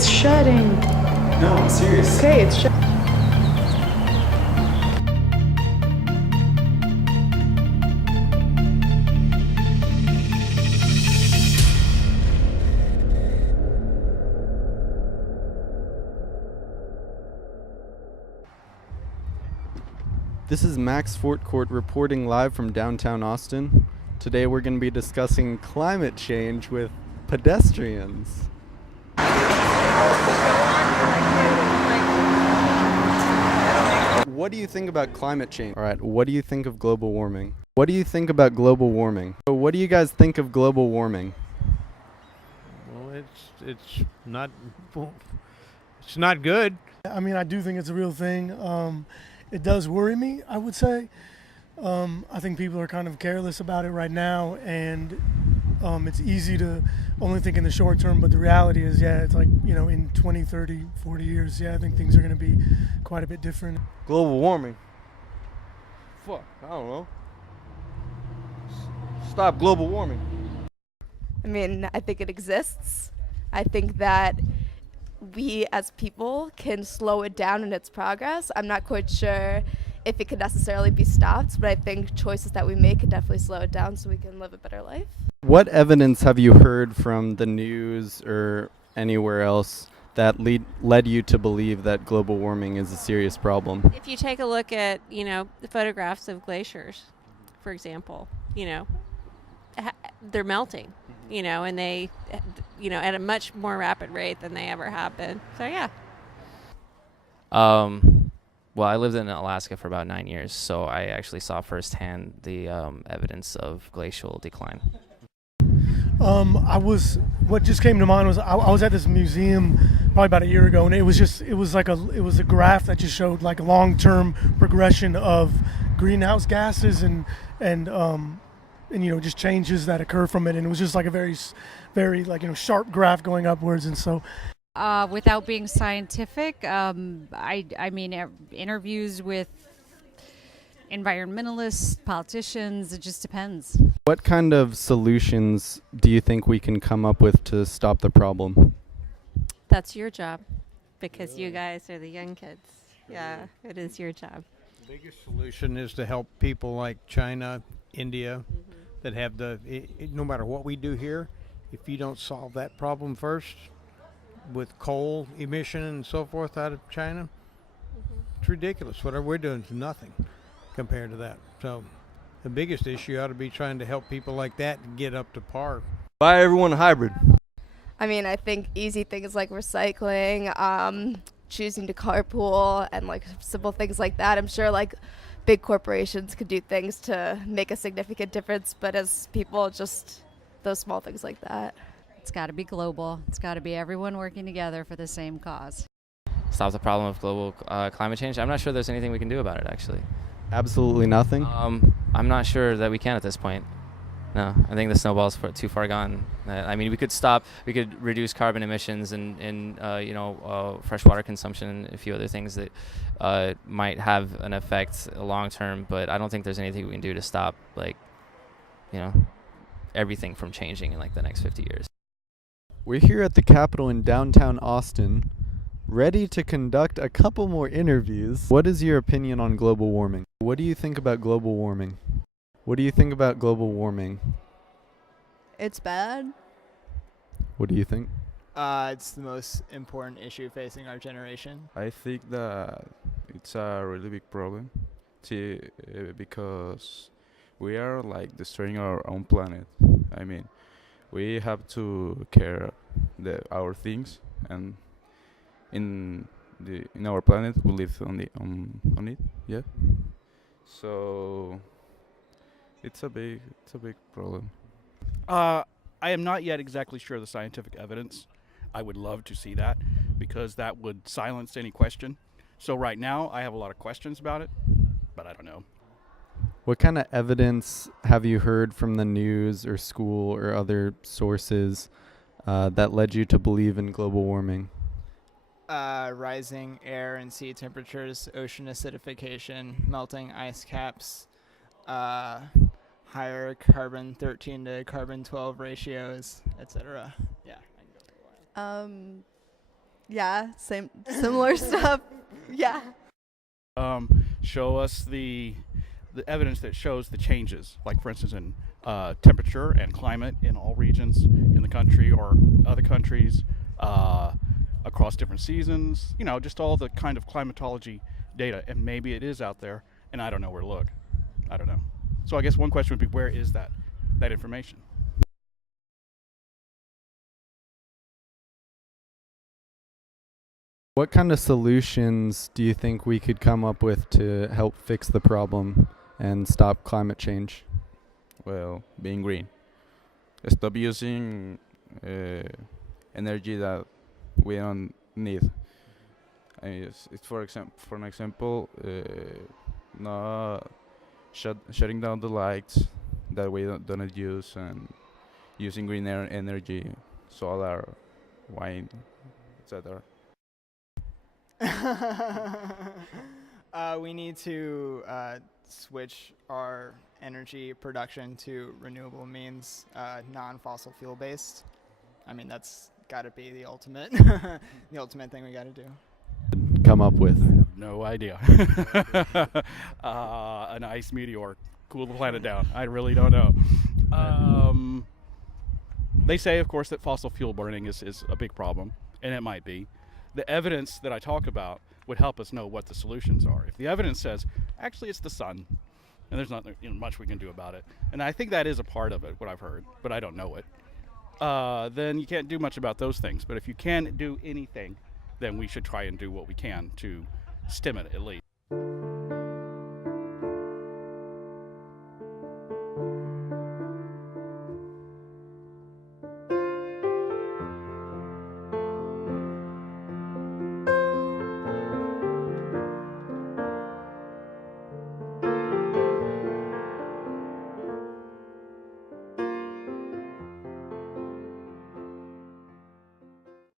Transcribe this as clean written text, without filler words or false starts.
It's shutting. No, I'm serious. Okay, it's shutting. This is Max Fortcourt reporting live from downtown Austin. Today we're going to be discussing climate change with pedestrians. What do you think about climate change? All right, what do you think of global warming? What do you think about global warming? So what do you guys think of global warming? Well, it's not good. I mean, I do think it's a real thing. It does worry me, I would say. I think people are kind of careless about it right now, and it's easy to only think in the short term, but the reality is, yeah, it's like, in 20, 30, 40 years, yeah, I think things are going to be quite a bit different. Global warming. Fuck, I don't know. Stop global warming. I mean, I think it exists. I think that we as people can slow it down in its progress. I'm not quite sure if it could necessarily be stopped, but I think choices that we make can definitely slow it down so we can live a better life. What evidence have you heard from the news or anywhere else that led you to believe that global warming is a serious problem? If you take a look at, the photographs of glaciers, for example, they're melting, and they, at a much more rapid rate than they ever have been. So, yeah. Well, I lived in Alaska for about 9 years, so I actually saw firsthand the evidence of glacial decline. What just came to mind was I was at this museum probably about a year ago, and it was a graph that just showed like a long-term progression of greenhouse gases and just changes that occur from it, and it was just like a very, very sharp graph going upwards, and so. Without being scientific, I mean, interviews with environmentalists, politicians, it just depends. What kind of solutions do you think we can come up with to stop the problem? That's your job, because you guys are the young kids. Yeah, it is your job. The biggest solution is to help people like China, India, that have no matter what we do here, if you don't solve that problem first, with coal emission and so forth out of China, it's ridiculous. Whatever we're doing is nothing compared to that. So the biggest issue ought to be trying to help people like that get up to par. Buy everyone a hybrid. I mean, I think easy things like recycling, choosing to carpool, and like simple things like that. I'm sure like big corporations could do things to make a significant difference, but as people, just those small things like that. It's got to be global. It's got to be everyone working together for the same cause. Stop the problem of global climate change? I'm not sure there's anything we can do about it, actually. Absolutely nothing? I'm not sure that we can at this point. No, I think the snowball's too far gone. I mean, we could reduce carbon emissions and freshwater consumption and a few other things that might have an effect long term, but I don't think there's anything we can do to stop, everything from changing in like the next 50 years. We're here at the Capitol in downtown Austin, ready to conduct a couple more interviews. What is your opinion on global warming? What do you think about global warming? What do you think about global warming? It's bad. What do you think? It's the most important issue facing our generation. I think that it's a really big problem because we are like destroying our own planet. I mean, we have to care our things, and in our planet we live on it. Yeah. So it's a big problem. I am not yet exactly sure of the scientific evidence. I would love to see that, because that would silence any question. So right now I have a lot of questions about it, but I don't know. What kind of evidence have you heard from the news or school or other sources that led you to believe in global warming? Rising air and sea temperatures, ocean acidification, melting ice caps, higher carbon 13 to carbon 12 ratios, etc. Yeah. Yeah, similar stuff. Yeah. Show us the evidence that shows the changes, like for instance in temperature and climate in all regions in the country or other countries, across different seasons, just all the kind of climatology data, and maybe it is out there and I don't know where to look. I don't know. So I guess one question would be, where is that information? What kind of solutions do you think we could come up with to help fix the problem and stop climate change? Well, being green. Stop using energy that we don't need. It's for an example, not shutting down the lights that we don't use, and using green energy, solar, wind, etc. We need to switch our energy production to renewable means, non-fossil fuel based. I mean, that's got to be the ultimate, the ultimate thing we got to do. Come up with. No idea. An ice meteor, cool the planet down. I really don't know. They say, of course, that fossil fuel burning is a big problem, and it might be. The evidence that I talk about would help us know what the solutions are. If the evidence says, actually, it's the sun, and there's not much we can do about it, and I think that is a part of it, what I've heard, but I don't know it, then you can't do much about those things. But if you can do anything, then we should try and do what we can to stem it at least.